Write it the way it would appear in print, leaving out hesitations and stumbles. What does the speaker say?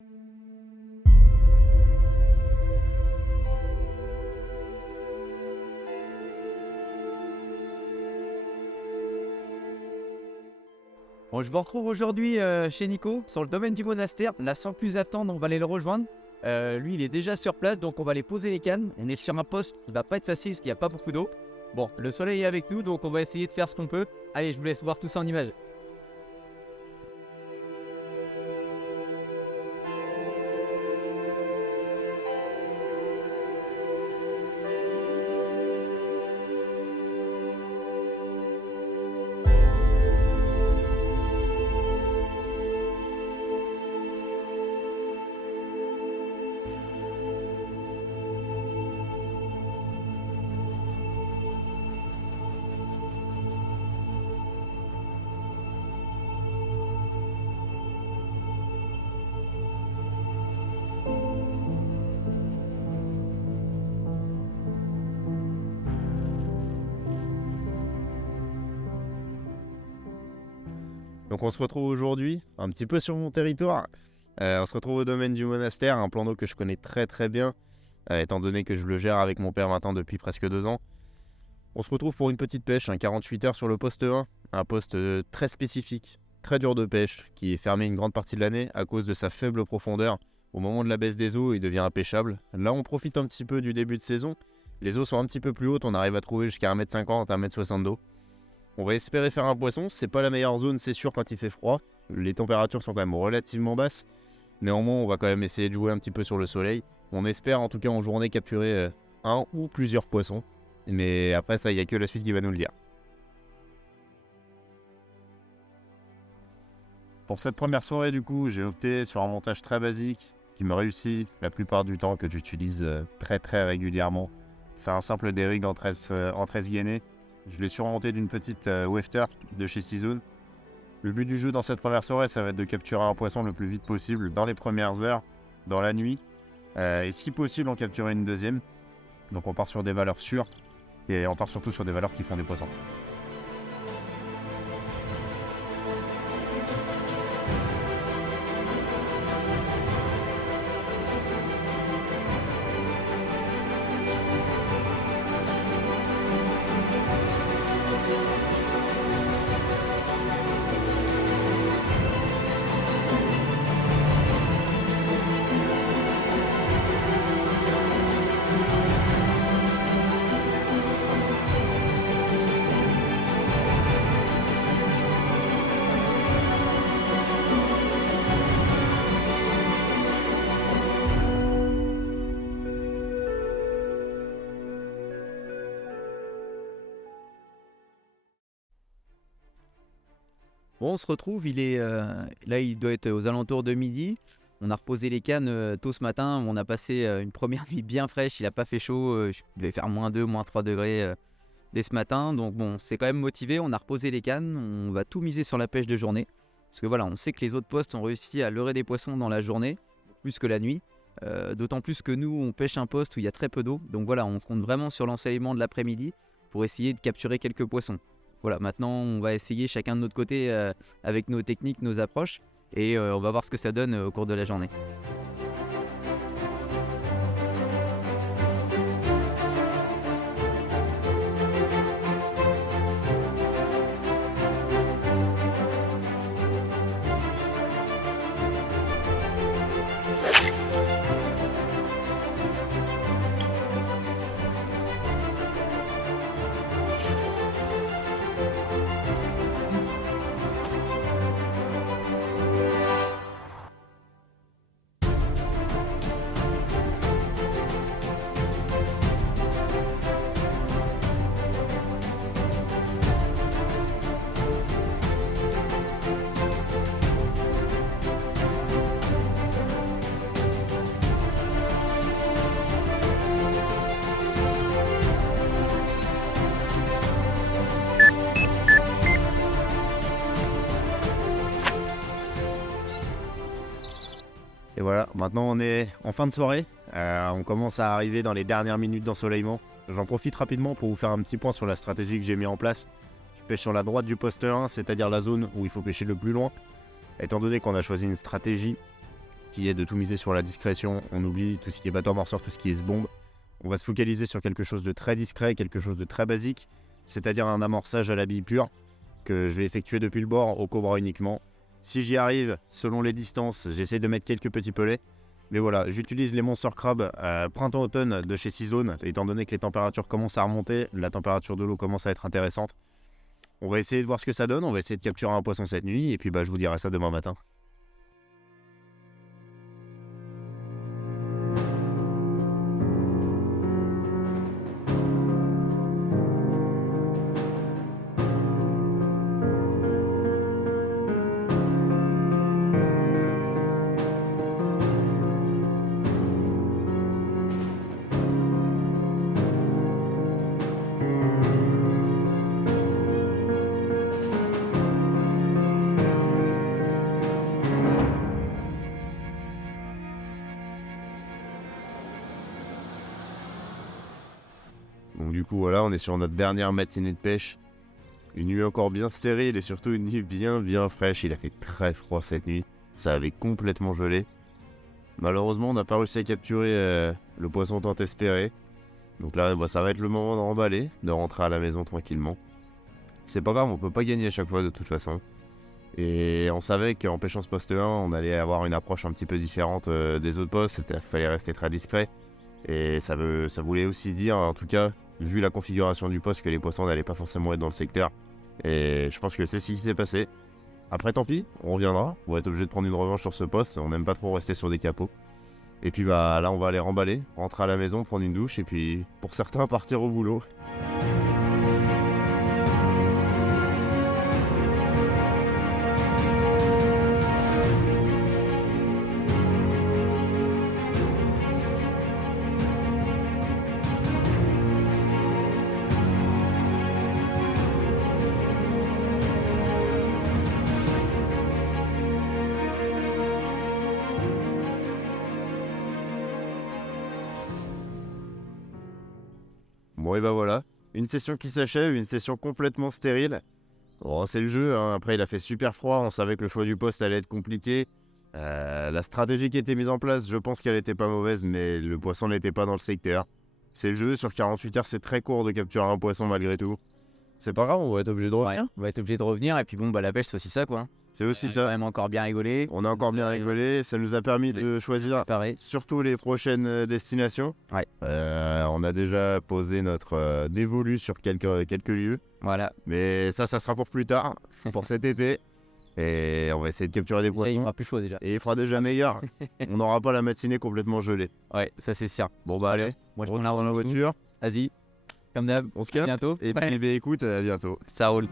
Bon, je vous retrouve aujourd'hui chez Nico, sur le domaine du monastère. Là, sans plus attendre, on va aller le rejoindre. Lui, il est déjà sur place, donc on va aller poser les cannes. On est sur un poste qui va pas être facile, parce qu'il n'y a pas beaucoup d'eau. Bon, le soleil est avec nous, donc on va essayer de faire ce qu'on peut. Allez, je vous laisse voir tout ça en images. Donc on se retrouve aujourd'hui un petit peu sur mon territoire. On se retrouve au domaine du monastère, un plan d'eau que je connais très bien, étant donné que je le gère avec mon père maintenant depuis presque 2 ans. On se retrouve pour une petite pêche, un 48 heures sur le poste 1, un poste très spécifique, très dur de pêche, qui est fermé une grande partie de l'année à cause de sa faible profondeur. Au moment de la baisse des eaux, il devient impêchable. Là, on profite un petit peu du début de saison. Les eaux sont un petit peu plus hautes, on arrive à trouver jusqu'à 1,50 m, 1,60 m d'eau. On va espérer faire un poisson, c'est pas la meilleure zone, c'est sûr, quand il fait froid. Les températures sont quand même relativement basses. Néanmoins, on va quand même essayer de jouer un petit peu sur le soleil. On espère en tout cas en journée capturer un ou plusieurs poissons. Mais après ça, il n'y a que la suite qui va nous le dire. Pour cette première soirée du coup, j'ai opté sur un montage très basique qui me réussit la plupart du temps, que j'utilise très régulièrement. C'est un simple derrick en 13 gainés. Je l'ai surmonté d'une petite wefter de chez Seazoon. Le but du jeu dans cette première soirée, ça va être de capturer un poisson le plus vite possible dans les premières heures, dans la nuit. Et si possible, en capturer une deuxième. Donc on part sur des valeurs sûres et on part surtout sur des valeurs qui font des poissons. Bon, on se retrouve, là, il doit être aux alentours de midi. On a reposé les cannes tôt ce matin. On a passé une première nuit bien fraîche. Il n'a pas fait chaud. Je devais faire -2, -3 degrés dès ce matin. Donc bon, c'est quand même motivé. On a reposé les cannes. On va tout miser sur la pêche de journée. Parce que voilà, on sait que les autres postes ont réussi à leurrer des poissons dans la journée, plus que la nuit. D'autant plus que nous, on pêche un poste où il y a très peu d'eau. Donc voilà, on compte vraiment sur l'ensoleillement de l'après-midi pour essayer de capturer quelques poissons. Voilà, maintenant on va essayer chacun de notre côté avec nos techniques, nos approches, et on va voir ce que ça donne au cours de la journée. Et voilà, maintenant on est en fin de soirée. On commence à arriver dans les dernières minutes d'ensoleillement. J'en profite rapidement pour vous faire un petit point sur la stratégie que j'ai mis en place. Je pêche sur la droite du poste 1, c'est-à-dire la zone où il faut pêcher le plus loin. Étant donné qu'on a choisi une stratégie qui qui est de tout miser sur la discrétion. On oublie tout ce qui est bateau amorceur, tout ce qui est bombe. On va se focaliser sur quelque chose de très discret, quelque chose de très basique, c'est-à-dire un amorçage à la bille pure que je vais effectuer depuis le bord au cobra uniquement. Si j'y arrive, selon les distances, j'essaie de mettre quelques petits pelets. Mais voilà, j'utilise les Monster Crab printemps-automne de chez Seazone, étant donné que les températures commencent à remonter, la température de l'eau commence à être intéressante. On va essayer de voir ce que ça donne, on va essayer de capturer un poisson cette nuit, et puis je vous dirai ça demain matin. Donc du coup voilà, on est sur notre dernière matinée de pêche. Une nuit encore bien stérile et surtout une nuit bien fraîche. Il a fait très froid cette nuit, ça avait complètement gelé. Malheureusement on n'a pas réussi à capturer le poisson tant espéré. Donc là ça va être le moment de remballer, de rentrer à la maison tranquillement. C'est pas grave, on peut pas gagner à chaque fois de toute façon. Et on savait qu'en pêchant ce poste 1, on allait avoir une approche un petit peu différente des autres postes, c'est-à-dire qu'il fallait rester très discret. Et ça voulait aussi dire, en tout cas, vu la configuration du poste, que les poissons n'allaient pas forcément être dans le secteur. Et je pense que c'est ce qui s'est passé. Après, tant pis, on reviendra. On va être obligé de prendre une revanche sur ce poste. On n'aime pas trop rester sur des capots. Et puis là, on va aller remballer, rentrer à la maison, prendre une douche. Et puis, pour certains, partir au boulot. Bon et voilà, une session qui s'achève, une session complètement stérile. Bon, c'est le jeu, hein. Après il a fait super froid, on savait que le choix du poste allait être compliqué. La stratégie qui était mise en place, je pense qu'elle était pas mauvaise, mais le poisson n'était pas dans le secteur. C'est le jeu, sur 48 heures c'est très court de capturer un poisson malgré tout. C'est pas grave, on va être obligé de revenir. Ouais, on va être obligé de revenir et puis bon la pêche c'est aussi ça quoi. C'est aussi On a ça. quand même encore bien rigolé. On a encore bien rigolé, ça nous a permis de choisir Pareil. surtout les prochaines destinations. Ouais. On a déjà posé notre dévolu sur quelques lieux. Voilà. Mais ça sera pour plus tard, pour cet été. Et on va essayer de capturer des Là, il poissons. fera plus chaud déjà. Et il fera déjà meilleur. On n'aura pas la matinée complètement gelée. Ouais, ça c'est sûr. Bon allez, Moi je on prends la dans la voiture. Vas-y. Comme d'hab. On se À capte. bientôt. Et puis écoute, à bientôt. Ça roule.